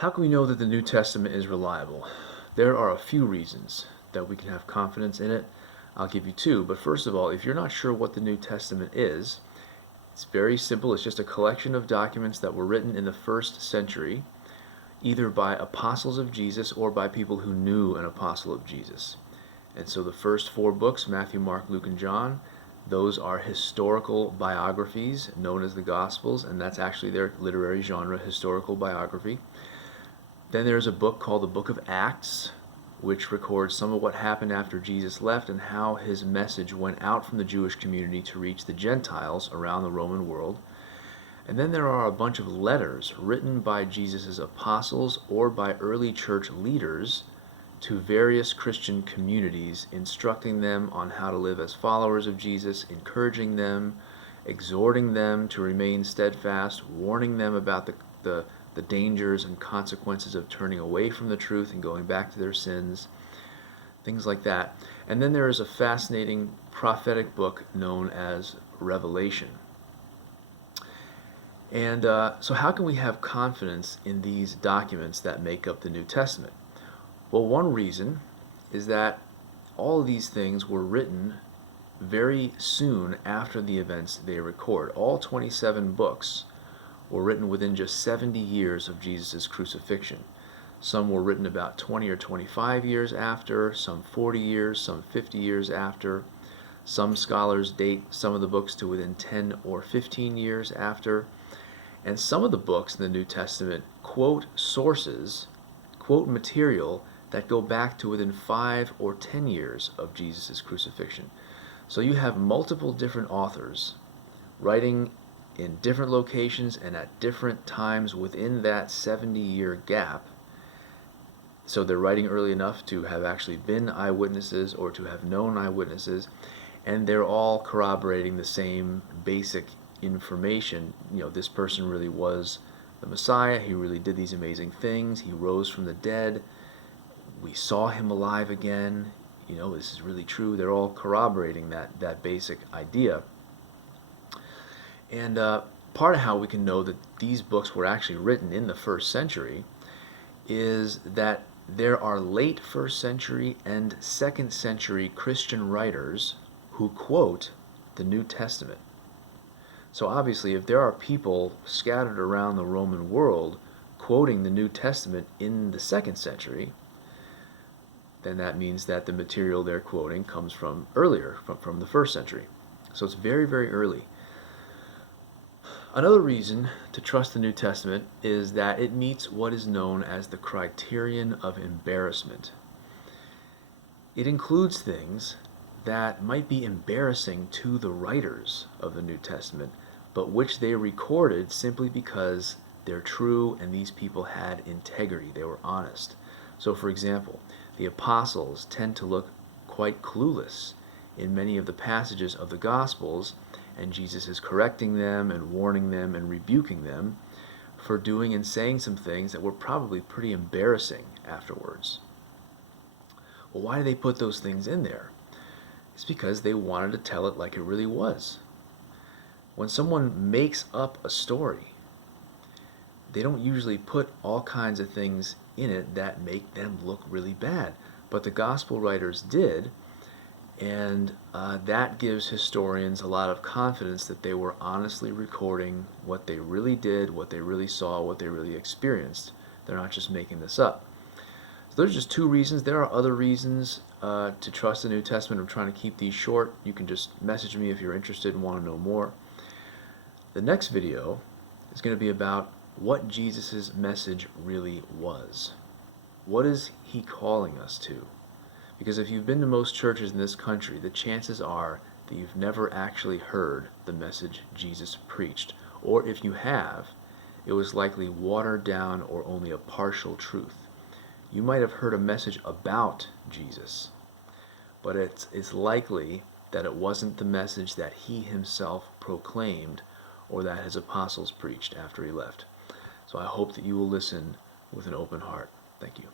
How can we know that the New Testament is reliable? There are a few reasons that we can have confidence in it. I'll give you two, but first of all, if you're not sure what the New Testament is, it's very simple. It's just a collection of documents that were written in the first century, either by apostles of Jesus or by people who knew an apostle of Jesus. And so the first four books, Matthew, Mark, Luke, and John, those are historical biographies known as the Gospels, and that's actually their literary genre, historical biography. Then there's a book called the Book of Acts, which records some of what happened after Jesus left and how his message went out from the Jewish community to reach the Gentiles around the Roman world. And then there are a bunch of letters written by Jesus' apostles or by early church leaders to various Christian communities, instructing them on how to live as followers of Jesus, encouraging them, exhorting them to remain steadfast, warning them about the dangers and consequences of turning away from the truth and going back to their sins, things like that. And then there is a fascinating prophetic book known as Revelation. And so how can we have confidence in these documents that make up the New Testament? Well, one reason is that all of these things were written very soon after the events they record. All 27 books were written within just 70 years of Jesus' crucifixion. Some were written about 20 or 25 years after, some 40 years, some 50 years after. Some scholars date some of the books to within 10 or 15 years after. And some of the books in the New Testament quote sources, quote material that go back to within 5 or 10 years of Jesus' crucifixion. So you have multiple different authors writing in different locations and at different times within that 70-year gap. So they're writing early enough to have actually been eyewitnesses or to have known eyewitnesses, and they're all corroborating the same basic information. You know, this person really was the Messiah. He really did these amazing things. He rose from the dead. We saw him alive again. You know, this is really true. They're all corroborating that basic idea. And part of how we can know that these books were actually written in the first century is that there are late first century and second century Christian writers who quote the New Testament. So obviously, if there are people scattered around the Roman world quoting the New Testament in the second century, then that means that the material they're quoting comes from earlier, from the first century. So it's very, very early. Another reason to trust the New Testament is that it meets what is known as the criterion of embarrassment. It includes things that might be embarrassing to the writers of the New Testament, but which they recorded simply because they're true and these people had integrity, they were honest. So for example, the apostles tend to look quite clueless in many of the passages of the Gospels, and Jesus is correcting them and warning them and rebuking them for doing and saying some things that were probably pretty embarrassing afterwards. Well, why do they put those things in there? It's because they wanted to tell it like it really was. When someone makes up a story, they don't usually put all kinds of things in it that make them look really bad. But the gospel writers did, and that gives historians a lot of confidence that they were honestly recording what they really did, what they really saw, what they really experienced. They're not just making this up. So those are just two reasons. There are other reasons to trust the New Testament. I'm trying to keep these short. You can just message me if you're interested and want to know more. The next video is going to be about what Jesus' message really was. What is he calling us to? Because if you've been to most churches in this country, the chances are that you've never actually heard the message Jesus preached. Or if you have, it was likely watered down or only a partial truth. You might have heard a message about Jesus, but it's likely that it wasn't the message that he himself proclaimed or that his apostles preached after he left. So I hope that you will listen with an open heart. Thank you.